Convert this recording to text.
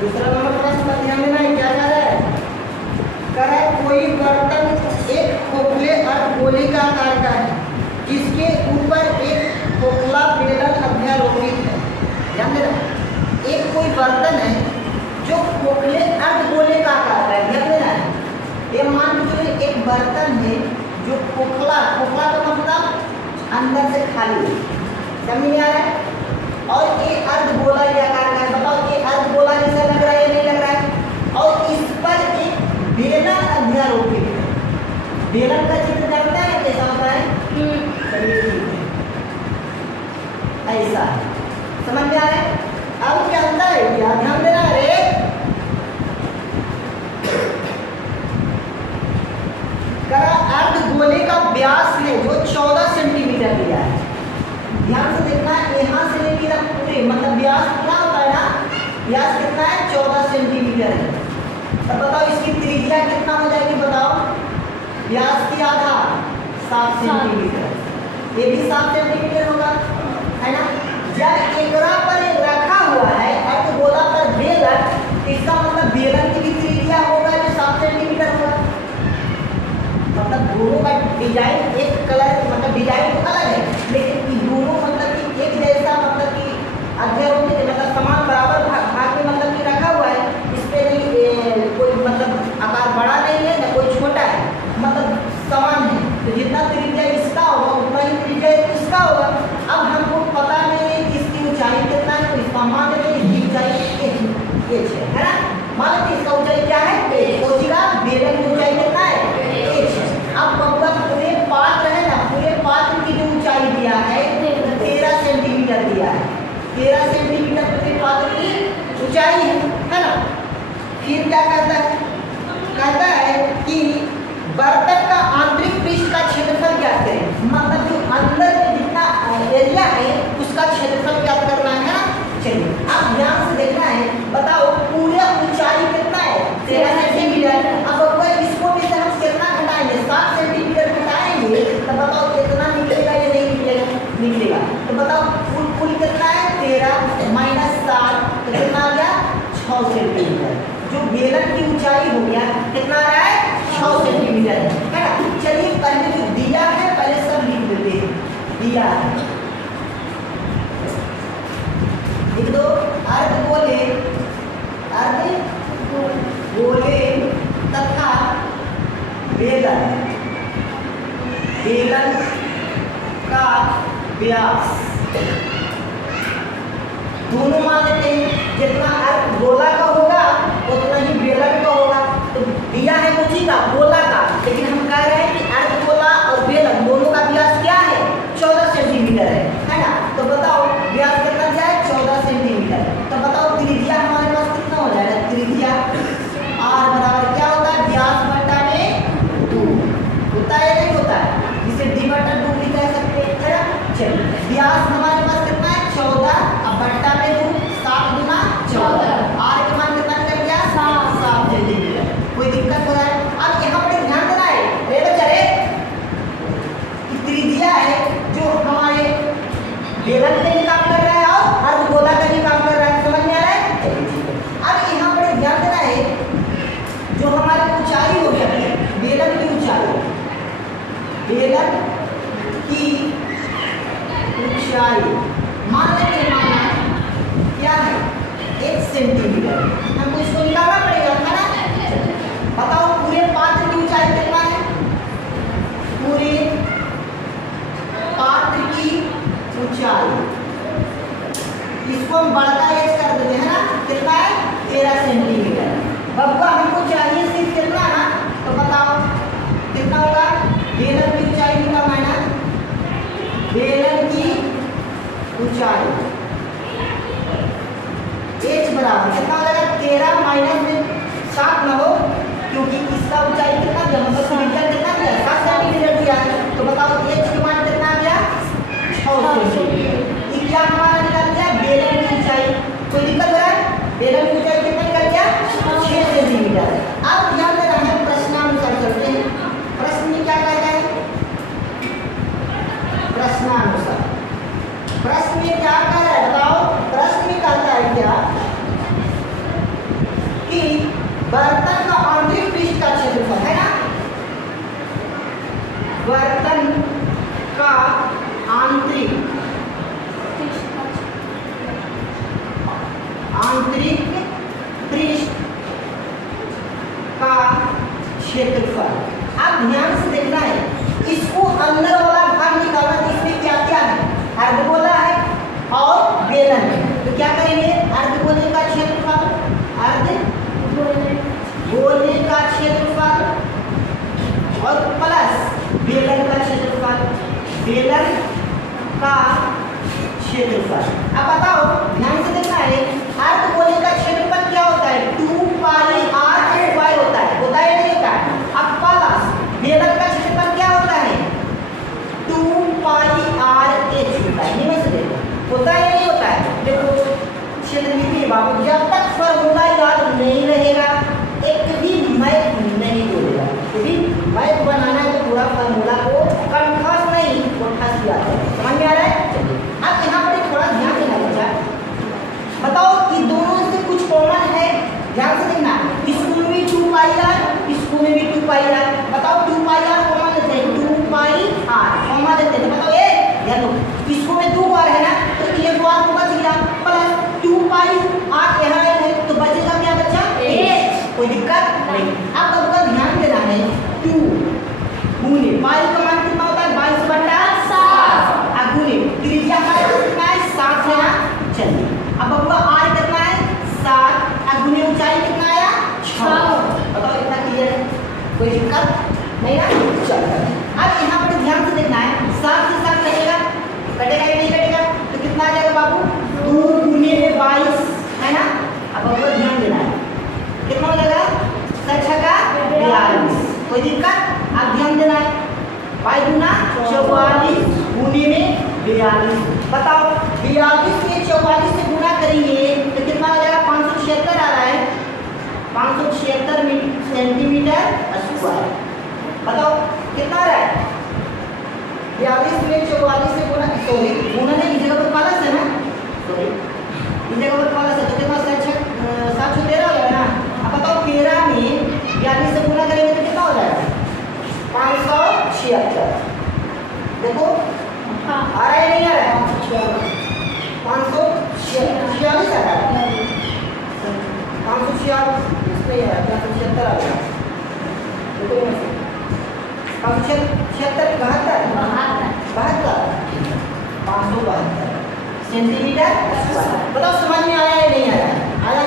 दूसरा नंबर प्रश्न पर ध्यान देना है। क्या कह रहा है? कह रहा है कोई बर्तन एक खोखले अर्धगोलिका आकार का है जिसके ऊपर एक खोखला बेलन अध्यारोपित है। ध्यान देना, एक कोई बर्तन है जो खोखले अर्धगोलिका आकार का है। ध्यान देना है, ये मान लीजिए एक बर्तन है जो खोखला, खोखला का मतलब अंदर से खाली है, समझ में आ रहा है? और ये अर्धगोला के आकार का है। बताओ ये अर्धगोला जैसा लग रहा है या नहीं लग रहा है? और इस पर एक बेलन अध्यारोपित है। बेलन का चित्र जानता है कैसा होता है? चलिए ठीक है, ऐसा समझ में आ रहा है? अब क्या होता है, क्या ध्यान देना है? अर्धगोले का व्यास है जो 14 सेंटीमीटर दिया है। ध्यान से देखना, यहाँ से लेकर पूरे मतलब व्यास कितना होता है ना, व्यास कितना है? 14 सेंटीमीटर है। अब बताओ इसकी त्रिज्या कितना हो जाएगी? बताओ, व्यास की आधा 7 सेंटीमीटर, ये भी 7 सेंटीमीटर होगा, है ना? जब एकरा पर रखा हुआ है अर्धगोला पर बेलन, इसका मतलब बेलन की भी त्रिज्या होगा जो 7 सेंटीमीटर होगा। मतलब दोनों का डिजाइन एक कलर, मतलब डिजाइन तो अलग है, लेकिन ये दोनों मतलब कि एक जैसा, मतलब कि अध्यारोपित मतलब समान बराबर भाग में मतलब कि रखा हुआ है। इस पे नहीं कोई मतलब आकार बड़ा नहीं है ना कोई छोटा है, मतलब समान है। तो जितना त्रिज्या इसका होगा उतना ही त्रिज्या इसका होगा। अब हमको पता नहीं है कि इसकी ऊंचाई कितना है, तो इसका मान लेंगे इसकी ऊंचाई h है ना? मान लेते इसका ऊंचाई क्या है? कोशिका बेलन की ऊंचाई कितना है? h। अब बब्बा पूरे पात्र है ना, पूरे पात्र की जो ऊंचाई दिया है 13 सेंटीमीटर दिया है। 13 सेंटीमीटर पूरे पात्र की ऊंचाई है ना? फिर क्या कहता है? कहता है कि बर्तन का आंतरिक पृष्ठ का क्षेत्रफल ज्ञात करें। मतलब जो अंदर में जितना एरिया है उसका क्षेत्रफल ज्ञात करना है ना? चलिए अब ध्यान से देखना है। बताओ पूरा ऊंचाई कितना है? 13 सेंटीमीटर। अब इसको भी हम कितना घटाएंगे? 7 सेंटीमीटर घटाएंगे तो बताओ कितना निकलेगा या नहीं निकलेगा? निकलेगा। तो बताओ कुल कितना है? 13 माइनस 7 तो कितना आ गया? 6 सेंटीमीटर। जो बेलन की ऊंचाई हो गया कितना आ रहा है? 6 सेंटीमीटर है ना? चलिए पहले जो दिया है पहले सब लिख देते हैं। दिया है लिख दो, अर्धगोले तथा बेलन का व्यास दोनों मान लेते हैं। जितना अर्धगोला का होगा उतना ही बेलन का होगा। तो दिया है कुछ का गोला का, लेकिन हम कह रहे हैं कि अर्धगोला और बेलन दोनों का व्यास क्या है? 14 सेंटीमीटर है ना? तो बताओ व्यास कितना दिया है? 14 सेंटीमीटर। तो बताओ त्रिज्या हमारे पास कितना हो जाएगा? त्रिज्या r बराबर क्या होता है? व्यास बटा में 2 होता है या नहीं होता है? जिसे d बटा 2 भी कह सकते हैं, है ना? चलिए व्यास हमारे पास कितना है? 14, अब बट्टा में 2, 7 गुना 14, r के मान कितना कर दिया? 7 सेंटीमीटर। कोई दिक्कत हो रहा है? अब यहाँ पर ध्यान देना है रे बच्चा रे, त्रिज्या है जो हमारे बेलन पे भी काम कर रहा है और अर्धगोला का भी काम कर रहा है। समझ में आ रहा है? अब यहाँ पर ध्यान देना है जो हमारी ऊंचाई हो गया बेलन की ऊंचाई, बेलन की ऊंचाई मान लेते माना क्या है? 1 सेंटीमीटर। हमको इसको निकालना पड़ेगा है ना? बताओ पूरे पात्र की ऊंचाई कितना है? पूरे पात्र की ऊंचाई, इसको हम बड़का एच कर देते हैं ना? कितना है? 13 सेंटीमीटर। बब्बा हमको चाहिए सिर्फ कितना ना? तो बताओ कितना होगा? बेलन की ऊंचाई का माइनस बेलन की ऊंचाई h बराबर कितना हो जाएगा? 13 माइनस में 7 ना हो, क्योंकि इसका ऊंचाई कितना दिया? मतलब त्रिज्या कितना दिया? 7 सेंटीमीटर दिया है। तो बताओ h की मान कितना आ गया? 6 सेंटीमीटर। ये क्या हमारा निकल गया? बेलन की ऊंचाई। कोई दिक्कत हो रहा है? बेलन की ऊंचाई कितना निकल गया? 6 सेंटीमीटर। अब ध्यान देना है, प्रश्नानुसार चलते हैं। प्रश्न में क्या कहता है? प्रश्नानुसार प्रश्न में क्या कह रहा है? बताओ प्रश्न में कहता है क्या? बर्तन का आंतरिक पृष्ठ का क्षेत्रफल है ना, बर्तन का आंतरिक पृष्ठ का क्षेत्रफल। आप ध्यान से देखना है, इसको अंदर वाला भाग निकालना, इसमें क्या क्या है, अर्धगोला है और बेलन है। तो क्या करेंगे, अर्धगोले का क्षेत्रफल, अर्धगोले का क्षेत्रफल और प्लस बेलन का क्षेत्रफल, बेलन का क्षेत्रफल। अब बताओ, ध्यान से देखना है, अर्धगोले का क्षेत्रफल क्या होता है, 2 पाई r स्क्वायर होता है या नहीं होता है। अब प्लस बेलन का क्षेत्रफल क्या होता है, 2 पाई r h होता है। नहीं से देखो होता है या नहीं होता है। देखो क्षेत्रफल बाबू, जब तक फॉर्मूला याद नहीं रहेगा एक भी मैथ नहीं बोलेगा। यदि मैथ बनाना है तो पूरा फॉर्मूला को कंठस्थ नहीं उठास किया है। समझ में आ रहा है। अब यहाँ पर थोड़ा ध्यान देना बच्चा, बताओ कि दोनों से कुछ कॉमन है, ध्यान से देखना। इसको में भी 2 पाई r, इसको में भी 2 पाई r। बताओ 2 पाई r कॉमन लेते हैं, 2 पाई r कॉमन लेते हैं। तो बताओ ये ध्यान दो, इसको में 2 बार है ना, तो ये 2 बार बच गया, प्लस 2 पाई r यहाँ है तो बचेगा क्या बच्चा, h। कोई दिक्कत नहीं। अब आपका ध्यान देना है, 2 गुने पाई का मान कितना होता है, 22/7 गुने त्रिज्या हमारे कितना है, 7 है ना। चलिए अब आपका r कितना है, 7 गुने ऊंचाई कितना आया, 6। बताओ इतना क्लियर है, कोई दिक्कत नहीं ना। चलो अब यहाँ पर ध्यान से देखना है, 7 से 7 कटेगा, कटेगा या नहीं कटेगा, तो कितना आ जाएगा बाबू, 2 गुने 22 है ना। अब आपको ध्यान देना है, कितना हो जाएगा, 6 का 42। कोई दिक्कत, आप ध्यान देना है, 22 गुना 44 गुने में 42। बताओ 42 में 44 से गुना करेंगे तो कितना हो जाएगा, 576 आ रहा है, 576 सेंटीमीटर स्क्वायर। बताओ कितना आ रहा है, 42 में 44 से गुना, सॉरी गुना नहीं, इस जगह पर प्लस है ना, सॉरी इस जगह पर प्लस है, तो कितना 713 हो जाएगा ना। अब बताओ 13 में 42 से गुना करेंगे तो कितना हो जाएगा, 576। देखो आ रहा है नहीं आ रहा है, 546 आ रहा है, 546 इसमें है, 576 आ गया। देखो 576 572 सेंटीमीटर। बताओ समझ में आया या नहीं आया, आया